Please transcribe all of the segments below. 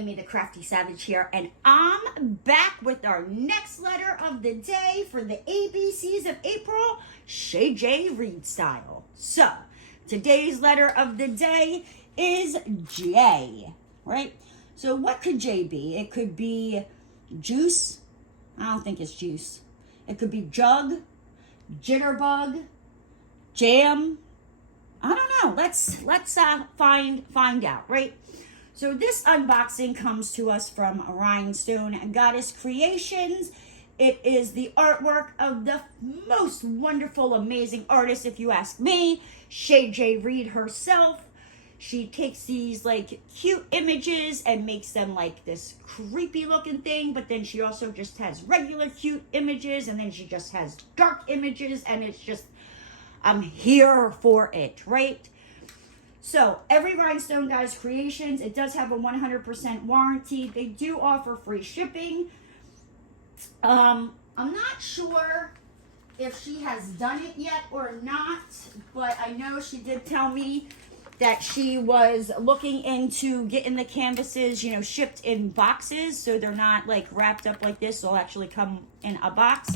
Amy the Crafty Savage here, and I'm back with our next letter of the day for the ABCs of April, Shay Jay-Reed style. So, today's letter of the day is J, right? So what could J be? It could be juice. I don't think it's juice. It could be jug, jitterbug, jam. I don't know. Let's find out, right? So this unboxing comes to us from Rhinestone Goddess Creations. It is the artwork of the most wonderful, amazing artist, if you ask me, Shay Jay-Reed herself. She takes these like cute images and makes them like this creepy looking thing, but then she also just has regular cute images, and then she just has dark images, and it's just, I'm here for it, right? So every Rhinestone Goddess Creations, it does have a 100% warranty. They do offer free shipping. I'm not sure if she has done it yet or not, but I know she did tell me that she was looking into getting the canvases, you know, shipped in boxes, so they're not like wrapped up like this. They'll actually come in a box.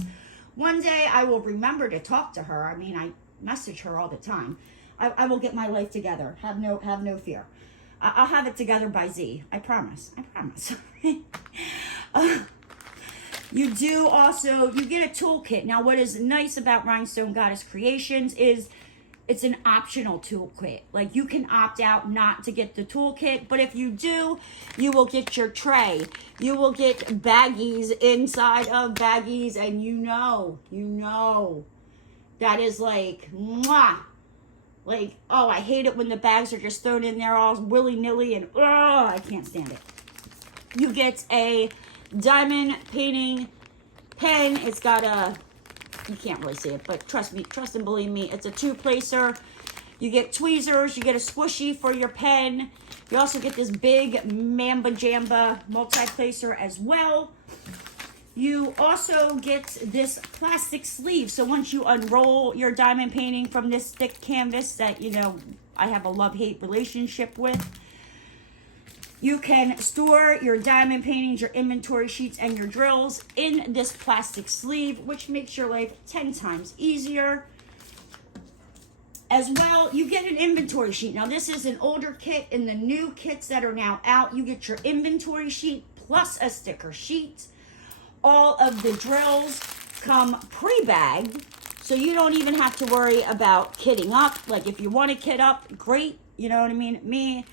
One day I will remember to talk to her. I mean, I message her all the time. I will get my life together. Have no fear. I'll have it together by Z. I promise. You do also, you get a toolkit. Now, what is nice about Rhinestone Goddess Creations is it's an optional toolkit. Like, you can opt out not to get the toolkit, but if you do, you will get your tray. You will get baggies inside of baggies, and you know, that is like, mwah. Like, oh, I hate it when the bags are just thrown in there all willy-nilly, and oh, I can't stand it. You get a diamond painting pen. It's got a, you can't really see it, but trust and believe me, it's a two-placer. You get tweezers, you get a squishy for your pen. You also get this big Mamba Jamba multi-placer as well. You also get this plastic sleeve. So once you unroll your diamond painting from this thick canvas that, you know, I have a love-hate relationship with, you can store your diamond paintings, your inventory sheets, and your drills in this plastic sleeve, which makes your life 10 times easier. As well, you get an inventory sheet. Now, this is an older kit. In the new kits that are now out, you get your inventory sheet plus a sticker sheet. All of the drills come pre-bagged, so you don't even have to worry about kitting up. Like, if you want to kit up, great. You know what I mean? Me,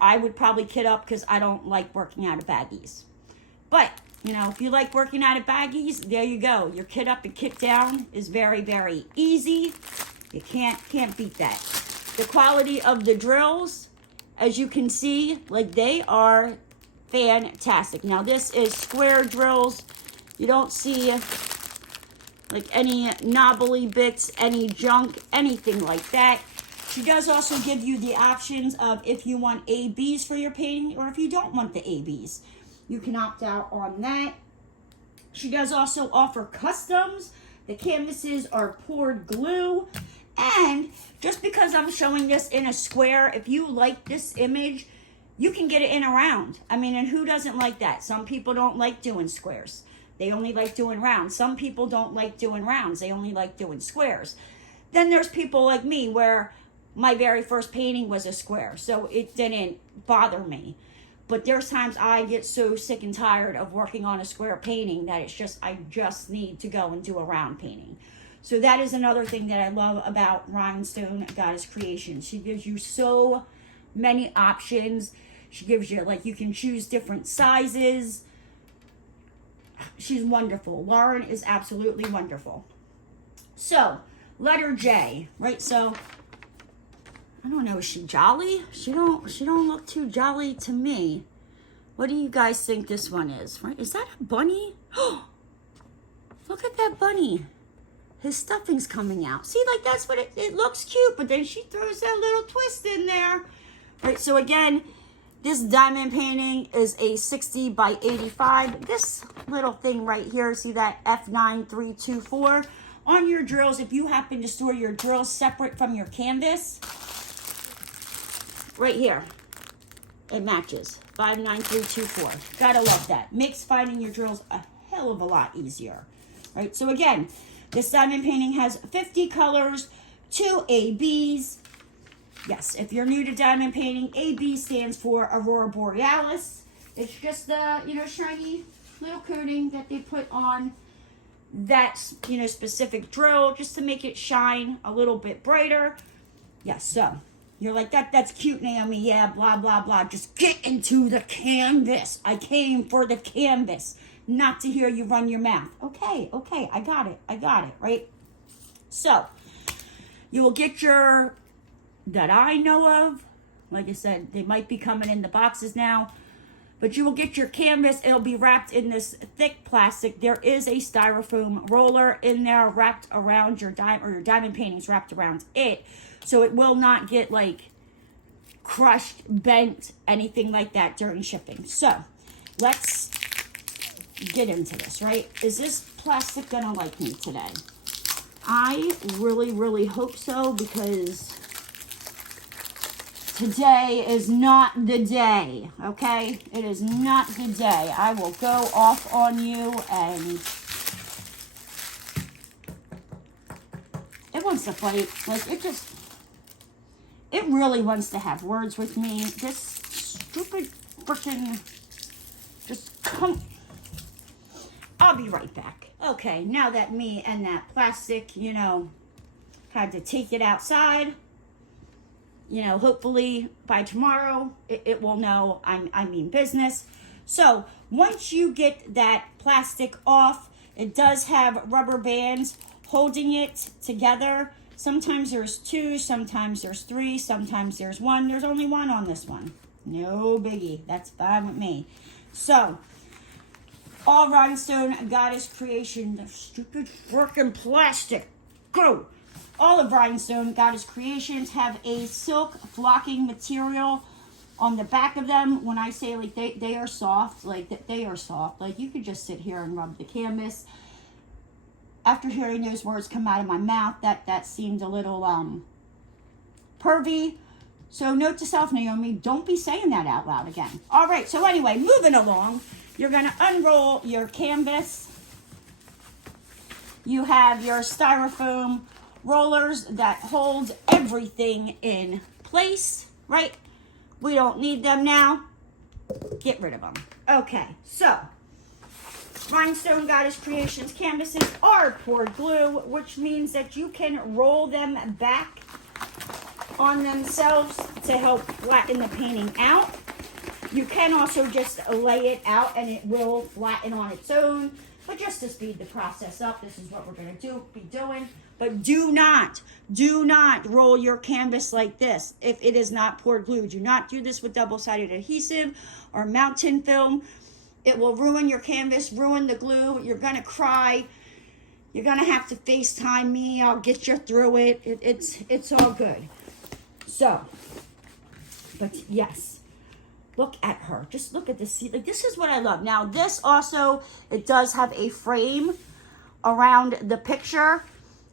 I would probably kit up because I don't like working out of baggies. But, you know, if you like working out of baggies, there you go. Your kit up and kit down is very, very easy. You can't beat that. The quality of the drills, as you can see, like, they are fantastic. Now, this is square drills. You don't see like any knobbly bits, any junk, anything like that. She does also give you the options of if you want ABs for your painting or if you don't want the ABs. You can opt out on that. She does also offer customs. The canvases are poured glue. And just because I'm showing this in a square, if you like this image, you can get it in a round. I mean, and who doesn't like that? Some people don't like doing squares. They only like doing rounds. Some people don't like doing rounds. They only like doing squares. Then there's people like me where my very first painting was a square, so it didn't bother me. But there's times I get so sick and tired of working on a square painting that it's just, I just need to go and do a round painting. So that is another thing that I love about Rhinestone Goddess Creations. She gives you so many options. She gives you, like, you can choose different sizes. She's wonderful. Lauren is absolutely wonderful. So, letter J, right? So, I don't know, is she jolly? She don't look too jolly to me. What do you guys think this one is? Right? Is that a bunny? Look at that bunny. His stuffing's coming out. See, like, that's what it looks cute, but then she throws that little twist in there. Right, so again, this diamond painting is a 60 by 85. This little thing right here, see that F9324? On your drills, if you happen to store your drills separate from your canvas, right here, it matches. 59324. Gotta love that. Makes finding your drills a hell of a lot easier. Right? So again, this diamond painting has 50 colors, 2 ABs. Yes, if you're new to diamond painting, AB stands for Aurora Borealis. It's just the, shiny little coating that they put on that, specific drill just to make it shine a little bit brighter. Yes, so you're like, that's cute, Naomi. Yeah, blah, blah, blah. Just get into the canvas. I came for the canvas, not to hear you run your mouth. Okay, I got it, right? So you will get your, that I know of, like I said, they might be coming in the boxes now, but you will get your canvas. It'll be wrapped in this thick plastic. There is a styrofoam roller in there wrapped around your diamond paintings wrapped around it. So it will not get like crushed, bent, anything like that during shipping. So let's get into this, right? Is this plastic gonna like me today? I really, really hope so, because today is not the day, okay? It is not the day. I will go off on you, and it wants to fight. Like, it really wants to have words with me. This stupid freaking, just come. I'll be right back. Okay, now that me and that plastic, had to take it outside, hopefully by tomorrow, it will know I mean business. So once you get that plastic off, it does have rubber bands holding it together. Sometimes there's 2, sometimes there's 3, sometimes there's 1. There's only 1 on this one. No biggie. That's fine with me. So, all Rhinestone Goddess Creations, the stupid freaking plastic, go! All of Rhinestone Goddess Creations have a silk flocking material on the back of them. When I say like they are soft, they are soft. Like, you could just sit here and rub the canvas. After hearing those words come out of my mouth, that seemed a little pervy. So note to self, Naomi, don't be saying that out loud again. All right, so anyway, moving along. You're going to unroll your canvas. You have your styrofoam rollers that hold everything in place, right? We don't need them now. Get rid of them. Okay, so Rhinestone Goddess Creations canvases are poured glue, which means that you can roll them back on themselves to help flatten the painting out. You can also just lay it out and it will flatten on its own. But just to speed the process up, this is what we're going to be doing. But do not roll your canvas like this if it is not poured glue. Do not do this with double-sided adhesive or mountain film. It will ruin your canvas, ruin the glue. You're going to cry. You're going to have to FaceTime me. I'll get you through it. It's all good. So, but yes, look at her. Just look at this. Like, this is what I love. Now, this also, it does have a frame around the picture.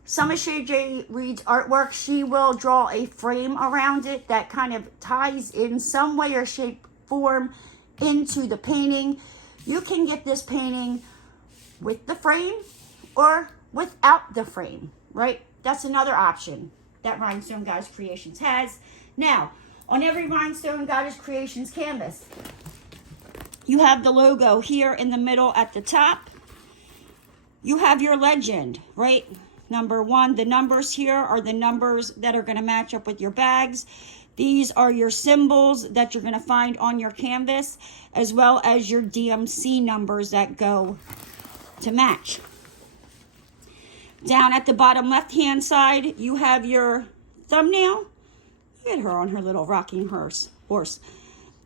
Some of Shay Jay-Reed's artwork, she will draw a frame around it that kind of ties in some way or shape, form into the painting. You can get this painting with the frame or without the frame, right? That's another option that Rhinestone Goddess Creations has. Now, on every Rhinestone Goddess Creations canvas, you have the logo here in the middle at the top. You have your legend, right? Number 1, the numbers here are the numbers that are going to match up with your bags. These are your symbols that you're going to find on your canvas, as well as your DMC numbers that go to match. Down at the bottom left-hand side, you have your thumbnail. Look at her on her little rocking horse.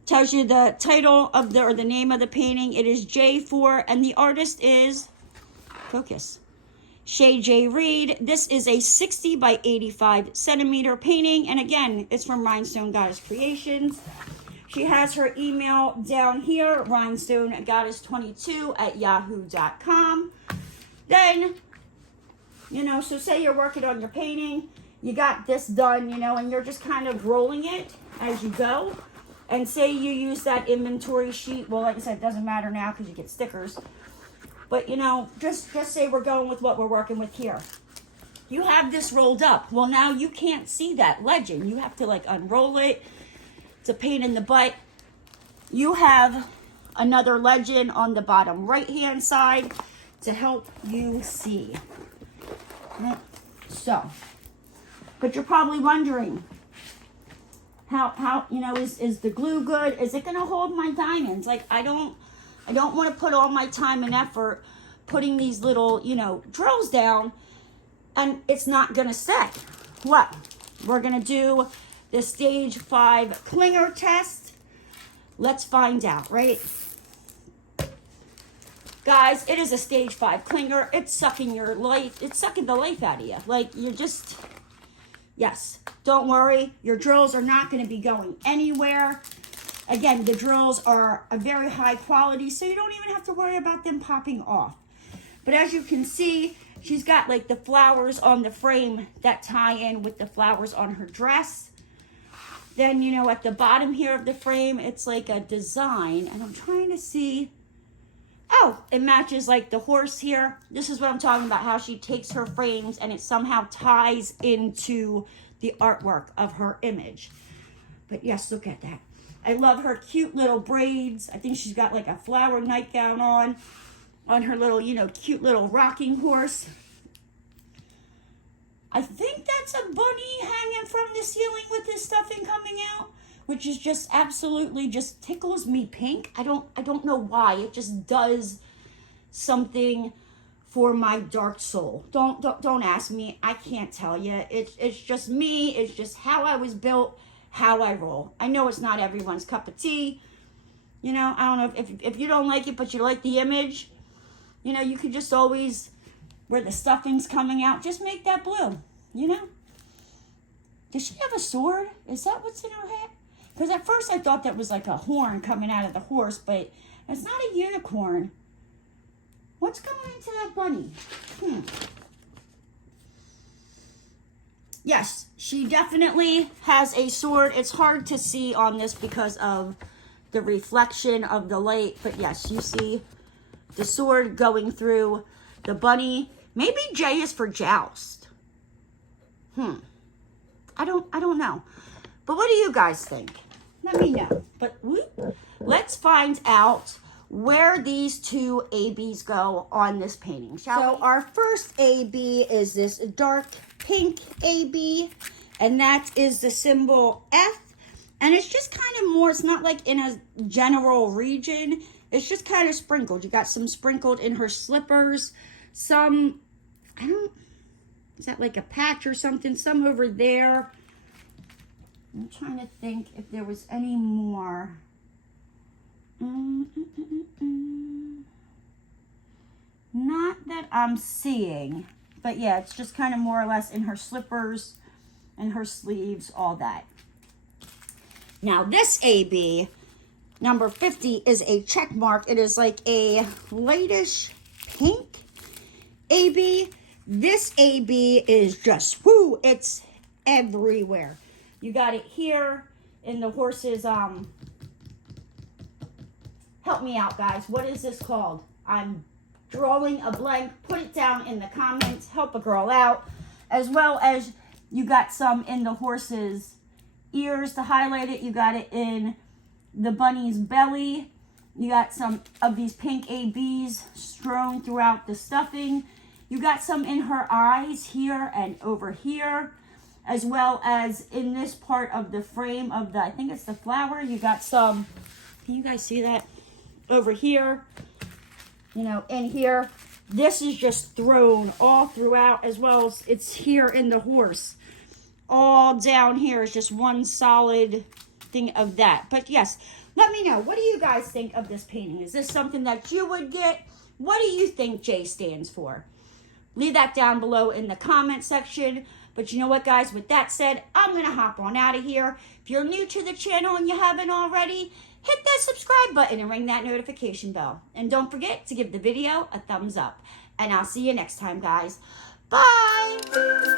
Tells you the title of the, or the name of the painting. It is J4, and the artist is, focus, Shay Jay-Reed. This is a 60 by 85 centimeter painting. And again, it's from Rhinestone Goddess Creations. She has her email down here, rhinestonegoddess22@yahoo.com. Then, so say you're working on your painting. You got this done, and you're just kind of rolling it as you go. and say you use that inventory sheet. Well, like I said, it doesn't matter now because you get stickers. But, you know, just say we're going with what we're working with here. You have this rolled up. Well, now you can't see that legend. You have to, like, unroll it. It's a pain in the butt. You have another legend on the bottom right-hand side to help you see. So, but you're probably wondering, how you know, is the glue good? Is it going to hold my diamonds? Like, I don't want to put all my time and effort putting these little, you know, drills down and it's not going to stay. Well, we're going to do the stage 5 clinger test. Let's find out, right? Guys, it is a stage 5 clinger. It's sucking your life. It's sucking the life out of you. Like, you're just, yes. Don't worry. Your drills are not going to be going anywhere. Again, the drills are a very high quality, so you don't even have to worry about them popping off. But as you can see, she's got like the flowers on the frame that tie in with the flowers on her dress. Then, you know, at the bottom here of the frame, it's like a design. And I'm trying to see. Oh, it matches like the horse here. This is what I'm talking about, how she takes her frames and it somehow ties into the artwork of her image. But yes, look at that. I love her cute little braids. I think she's got like a flower nightgown on her little, you know, cute little rocking horse. I think that's a bunny hanging from the ceiling with this stuffing coming out, which is just absolutely just tickles me pink. I don't know why. It just does something for my dark soul. Don't ask me. I can't tell you. It's just me. It's just how I was built, how I roll. I know it's not everyone's cup of tea. You know, I don't know if you don't like it, but you like the image. You know, you could just always, where the stuffing's coming out, just make that blue, you know? Does she have a sword? Is that what's in her head? Because at first I thought that was like a horn coming out of the horse, but it's not a unicorn. What's going into that bunny? Yes, she definitely has a sword. It's hard to see on this because of the reflection of the light, but yes, you see the sword going through the bunny. Maybe J is for joust. I don't know. But what do you guys think? Let me know. But let's find out where these two ABs go on this painting, shall we? Our first AB is this dark pink AB, and that is the symbol F. And it's just kind of more, it's not like in a general region. It's just kind of sprinkled. You got some sprinkled in her slippers. Some, is that like a patch or something? Some over there. I'm trying to think if there was any more. Not that I'm seeing. But yeah, it's just kind of more or less in her slippers and her sleeves, all that. Now this AB, number 50, is a check mark. It is like a lightish pink AB. This AB is just, whoo, it's everywhere. You got it here in the horse's, help me out, guys. What is this called? I'm drawing a blank. Put it down in the comments. Help a girl out. As well as you got some in the horse's ears to highlight it. You got it in the bunny's belly. You got some of these pink ABs strewn throughout the stuffing. You got some in her eyes here and over here, as well as in this part of the frame of the, I think it's the flower. You got some, can you guys see that? Over here, you know, in here. This is just thrown all throughout, as well as it's here in the horse. All down here is just one solid thing of that. But yes, let me know. What do you guys think of this painting? Is this something that you would get? What do you think J stands for? Leave that down below in the comment section. But you know what, guys? With that said, I'm going to hop on out of here. If you're new to the channel and you haven't already, hit that subscribe button and ring that notification bell. And don't forget to give the video a thumbs up. And I'll see you next time, guys. Bye!